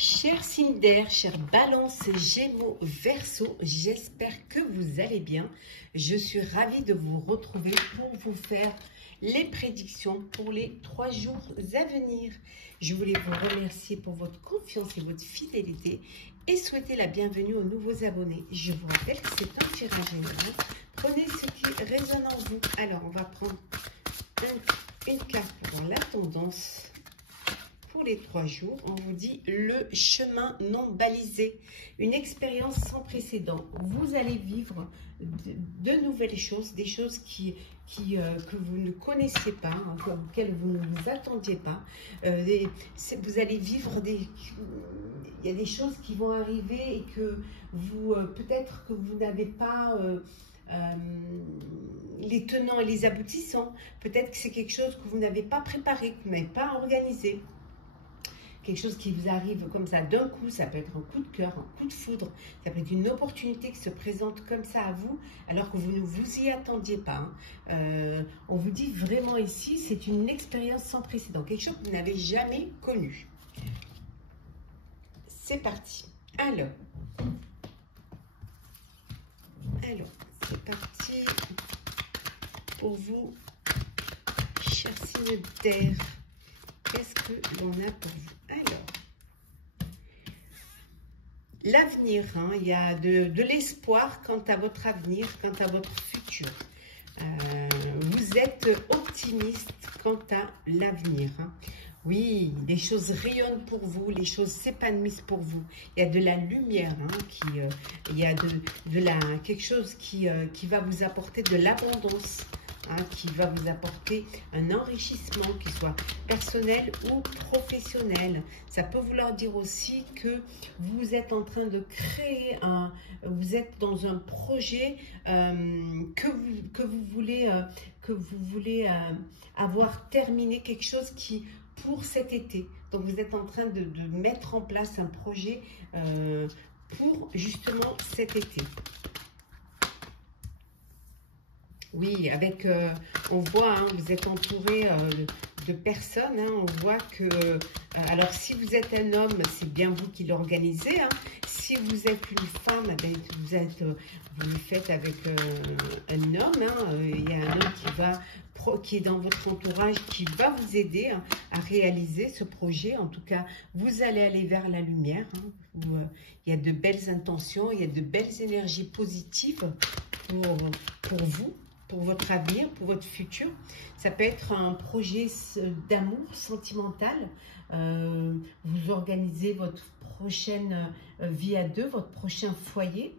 Chers signes d'air, chers balances, gémeaux, verseaux, j'espère que vous allez bien. Je suis ravie de vous retrouver pour vous faire les prédictions pour les 3 jours à venir. Je voulais vous remercier pour votre confiance et votre fidélité et souhaiter la bienvenue aux nouveaux abonnés. Je vous rappelle que c'est un tirage général. Prenez ce qui résonne en vous. Alors, on va prendre une carte pour la tendance. Pour les 3 jours, on vous dit le chemin non balisé, une expérience sans précédent. Vous allez vivre de nouvelles choses, des choses que vous ne connaissiez pas, hein, auxquelles vous ne vous attendiez pas. Vous allez vivre il y a des choses qui vont arriver et que vous, peut-être que vous n'avez pas les tenants et les aboutissants. Peut-être que c'est quelque chose que vous n'avez pas préparé, que vous n'avez pas organisé. Quelque chose qui vous arrive comme ça d'un coup, ça peut être un coup de cœur, un coup de foudre, ça peut être une opportunité qui se présente comme ça à vous, alors que vous ne vous y attendiez pas. Hein. On vous dit vraiment ici, c'est une expérience sans précédent, quelque chose que vous n'avez jamais connu. C'est parti. Alors, c'est parti pour vous, chers signes d'air. Qu'est-ce que l'on a pour vous? Alors, l'avenir, hein, il y a de l'espoir quant à votre avenir, quant à votre futur. Vous êtes optimiste quant à l'avenir. Hein. Oui, les choses rayonnent pour vous, les choses s'épanouissent pour vous. Il y a de la lumière, hein, il y a quelque chose qui va vous apporter de l'abondance. Hein, qui va vous apporter un enrichissement, qu'il soit personnel ou professionnel. Ça peut vouloir dire aussi que vous êtes en train de créer vous êtes dans un projet que vous voulez avoir terminé, quelque chose qui pour cet été. Donc vous êtes en train de mettre en place un projet pour justement cet été. Oui, avec, on voit, hein, vous êtes entouré de personnes, hein, on voit que, alors si vous êtes un homme, c'est bien vous qui l'organisez, hein. Si vous êtes une femme, ben, vous le faites avec un homme, hein. Il y a un homme qui est dans votre entourage, qui va vous aider, hein, à réaliser ce projet. En tout cas, vous allez aller vers la lumière, hein, où il y a de belles intentions, il y a de belles énergies positives pour vous, pour votre avenir, pour votre futur. Ça peut être un projet d'amour sentimental. Vous organisez votre prochaine vie à deux, votre prochain foyer.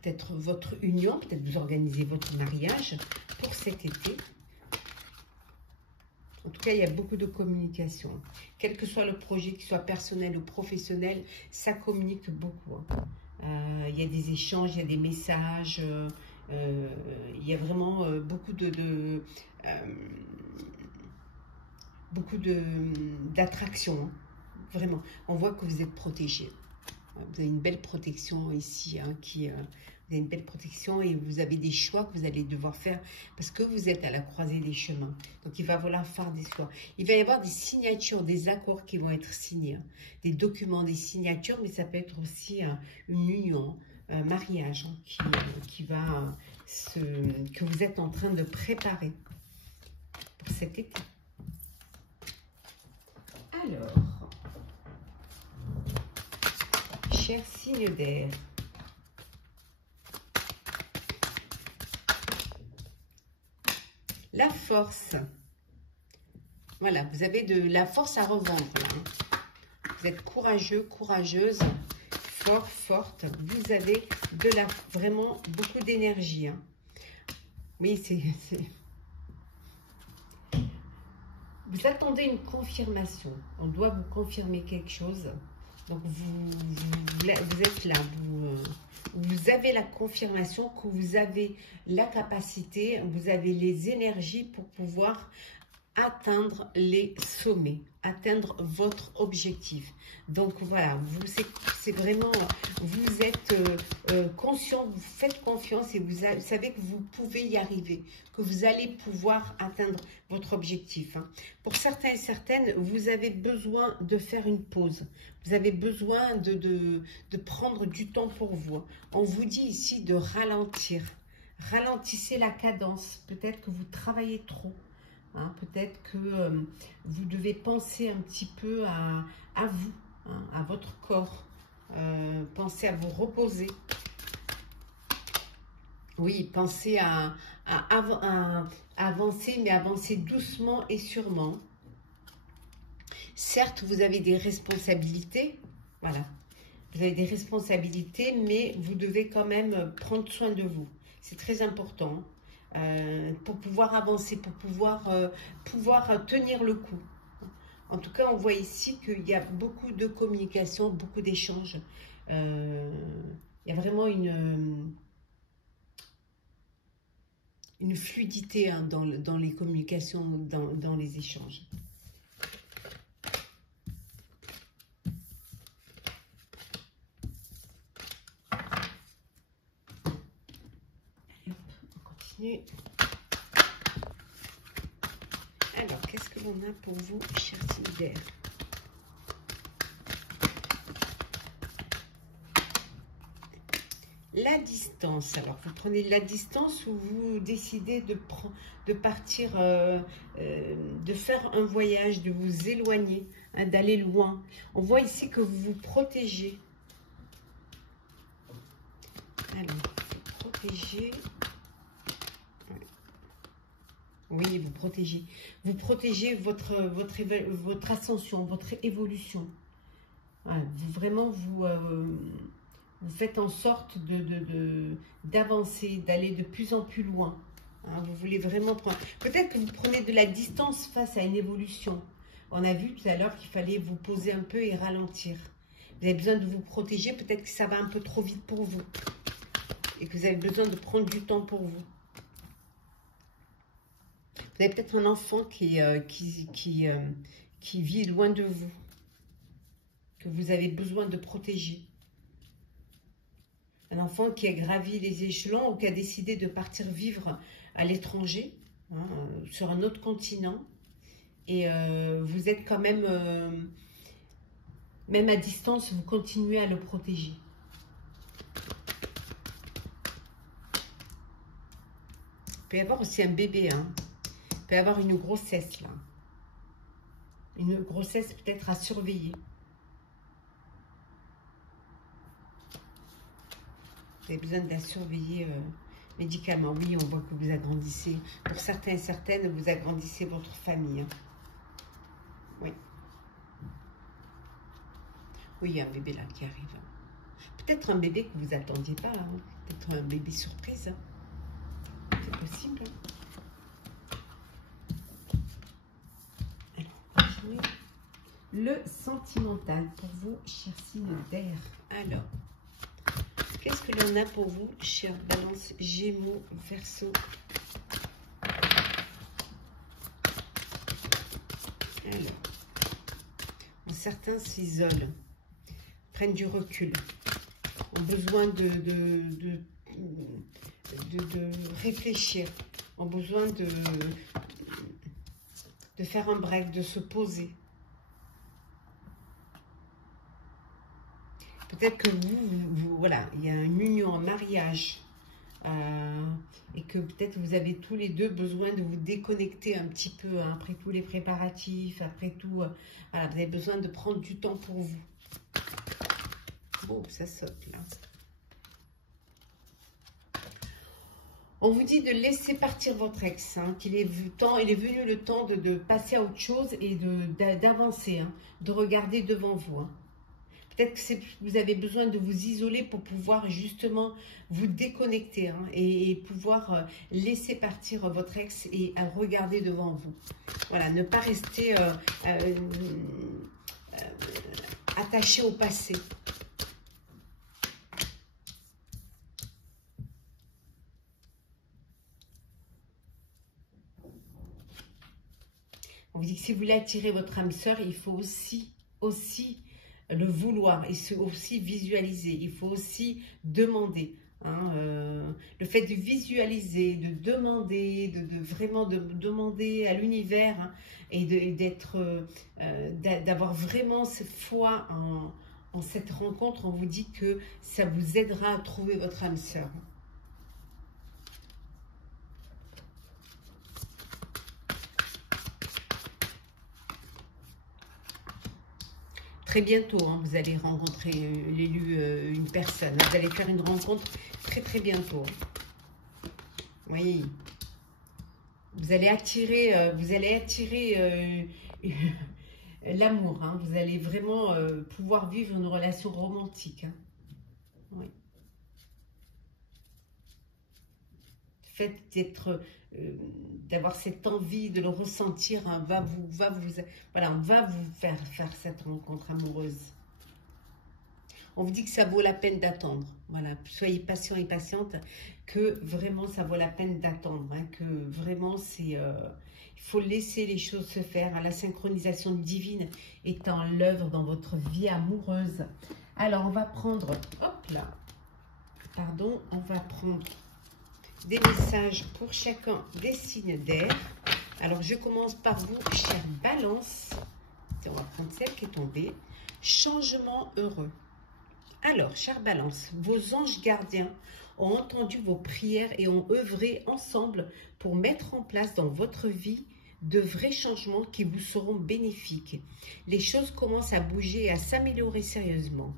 Peut-être votre union, peut-être vous organisez votre mariage pour cet été. En tout cas, il y a beaucoup de communication. Quel que soit le projet, qu'il soit personnel ou professionnel, ça communique beaucoup. Hein. Il y a des échanges, il y a des messages, il y a vraiment beaucoup d'attraction. Hein. Vraiment, on voit que vous êtes protégé. Vous avez une belle protection ici, hein, vous avez une belle protection et vous avez des choix que vous allez devoir faire parce que vous êtes à la croisée des chemins. Donc, il va falloir faire des choix. Il va y avoir des signatures, des accords qui vont être signés, hein, des documents, des signatures, mais ça peut être aussi une union, un mariage, hein, que vous êtes en train de préparer pour cet été. Alors, chers signes d'air, la force. Voilà, vous avez de la force à revendre là. Hein. Vous êtes courageux, courageuse, fort, forte. Vous avez vraiment beaucoup d'énergie. Hein. Oui, vous attendez une confirmation. On doit vous confirmer quelque chose. Donc, vous êtes là, vous avez la confirmation que vous avez la capacité, vous avez les énergies pour pouvoir atteindre les sommets, atteindre votre objectif. Donc voilà, c'est vraiment, vous êtes conscient, vous faites confiance et vous savez que vous pouvez y arriver, que vous allez pouvoir atteindre votre objectif. Hein. Pour certains et certaines, vous avez besoin de faire une pause. Vous avez besoin de prendre du temps pour vous. On vous dit ici de ralentir. Ralentissez la cadence. Peut-être que vous travaillez trop. Hein, peut-être que vous devez penser un petit peu à vous, hein, à votre corps. Pensez à vous reposer. Oui, pensez à avancer, mais avancer doucement et sûrement. Certes, vous avez des responsabilités. Voilà. Vous avez des responsabilités, mais vous devez quand même prendre soin de vous. C'est très important. Pour pouvoir avancer, pour pouvoir tenir le coup. En tout cas, on voit ici qu'il y a beaucoup de communication, beaucoup d'échanges. Il y a vraiment une fluidité hein, dans les communications, dans les échanges. Hop, on continue. Alors, qu'est-ce que l'on a pour vous, chers signes d'air? La distance. Alors, vous prenez la distance ou vous décidez de partir, de faire un voyage, de vous éloigner, hein, d'aller loin. On voit ici que vous vous protégez. Alors, vous protégez. Oui, vous protégez. Vous protégez votre ascension, votre évolution. Voilà, vous faites en sorte d'avancer, d'aller de plus en plus loin. Hein, vous voulez vraiment prendre... Peut-être que vous prenez de la distance face à une évolution. On a vu tout à l'heure qu'il fallait vous poser un peu et ralentir. Vous avez besoin de vous protéger. Peut-être que ça va un peu trop vite pour vous. Et que vous avez besoin de prendre du temps pour vous. Vous avez peut-être un enfant qui vit loin de vous. Que vous avez besoin de protéger. Un enfant qui a gravi les échelons ou qui a décidé de partir vivre à l'étranger, hein, sur un autre continent. Et vous êtes quand même, même à distance, vous continuez à le protéger. Il peut y avoir aussi un bébé, hein. Il peut y avoir une grossesse là. Une grossesse peut-être à surveiller. Vous avez besoin de la surveiller médicalement. Oui, on voit que vous agrandissez. Pour certains et certaines, vous agrandissez votre famille. Hein. Oui. Oui, il y a un bébé là qui arrive. Peut-être un bébé que vous n'attendiez pas. Hein. Peut-être un bébé surprise. Hein. C'est possible. Hein. Alors, continuez. Le sentimental pour vous, chers signes d'air. Alors, qu'est-ce que l'on a pour vous, chers Balance, Gémeaux, Verseau? Alors, certains s'isolent, prennent du recul, ont besoin de réfléchir, ont besoin de faire un break, de se poser. Peut-être que voilà, il y a une union, un mariage, et que peut-être vous avez tous les deux besoin de vous déconnecter un petit peu, hein, après tous les préparatifs, après tout, voilà, vous avez besoin de prendre du temps pour vous. Bon, ça saute là. On vous dit de laisser partir votre ex, hein, il est venu le temps de passer à autre chose et d'avancer, hein, de regarder devant vous. Hein. Peut-être que vous avez besoin de vous isoler pour pouvoir justement vous déconnecter, hein, et pouvoir laisser partir votre ex et regarder devant vous. Voilà, ne pas rester attaché au passé. On vous dit que si vous voulez attirer votre âme sœur, il faut aussi le vouloir et aussi visualiser. Il faut aussi demander. Hein, le fait de visualiser, de demander, vraiment de demander à l'univers, hein, et d'avoir vraiment cette foi en cette rencontre, on vous dit que ça vous aidera à trouver votre âme sœur. Très bientôt, hein, vous allez rencontrer une personne. Vous allez faire une rencontre très bientôt. Vous voyez, vous allez attirer l'amour. Hein. Vous allez vraiment pouvoir vivre une relation romantique. Hein. Oui. Le fait d'avoir cette envie de le ressentir, hein, voilà, on va vous faire cette rencontre amoureuse. On vous dit que ça vaut la peine d'attendre. Voilà, soyez patient et patiente, que vraiment ça vaut la peine d'attendre, hein, que vraiment il faut laisser les choses se faire. Hein, la synchronisation divine est en l'œuvre dans votre vie amoureuse. Alors on va prendre, hop là, pardon, on va prendre des messages pour chacun des signes d'air. Alors, je commence par vous, chère Balance. On va prendre celle qui est tombée. Changement heureux. Alors, chère Balance, vos anges gardiens ont entendu vos prières et ont œuvré ensemble pour mettre en place dans votre vie de vrais changements qui vous seront bénéfiques. Les choses commencent à bouger et à s'améliorer sérieusement.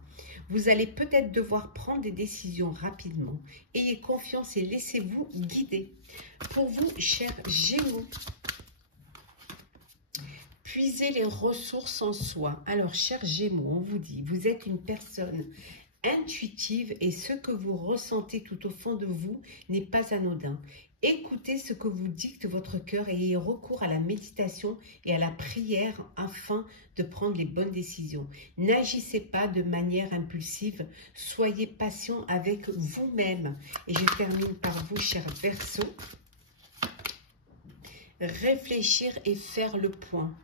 Vous allez peut-être devoir prendre des décisions rapidement. Ayez confiance et laissez-vous guider. Pour vous, chers Gémeaux, puisez les ressources en soi. Alors, chers Gémeaux, on vous dit, vous êtes une personne intuitive et ce que vous ressentez tout au fond de vous n'est pas anodin. Écoutez ce que vous dicte votre cœur et ayez recours à la méditation et à la prière afin de prendre les bonnes décisions. N'agissez pas de manière impulsive, soyez patient avec vous-même. Et je termine par vous, cher Verseau. Réfléchir et faire le point.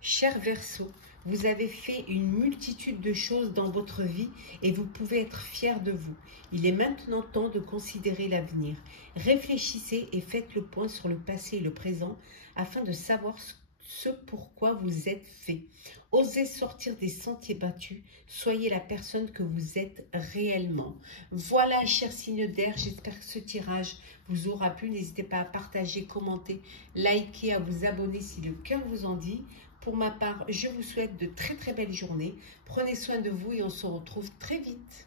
Cher Verseau, vous avez fait une multitude de choses dans votre vie et vous pouvez être fier de vous. Il est maintenant temps de considérer l'avenir. Réfléchissez et faites le point sur le passé et le présent afin de savoir ce pourquoi vous êtes fait. Osez sortir des sentiers battus. Soyez la personne que vous êtes réellement. Voilà, chers signes d'air, j'espère que ce tirage vous aura plu. N'hésitez pas à partager, commenter, liker, à vous abonner si le cœur vous en dit. Pour ma part, je vous souhaite de très belles journées. Prenez soin de vous et on se retrouve très vite.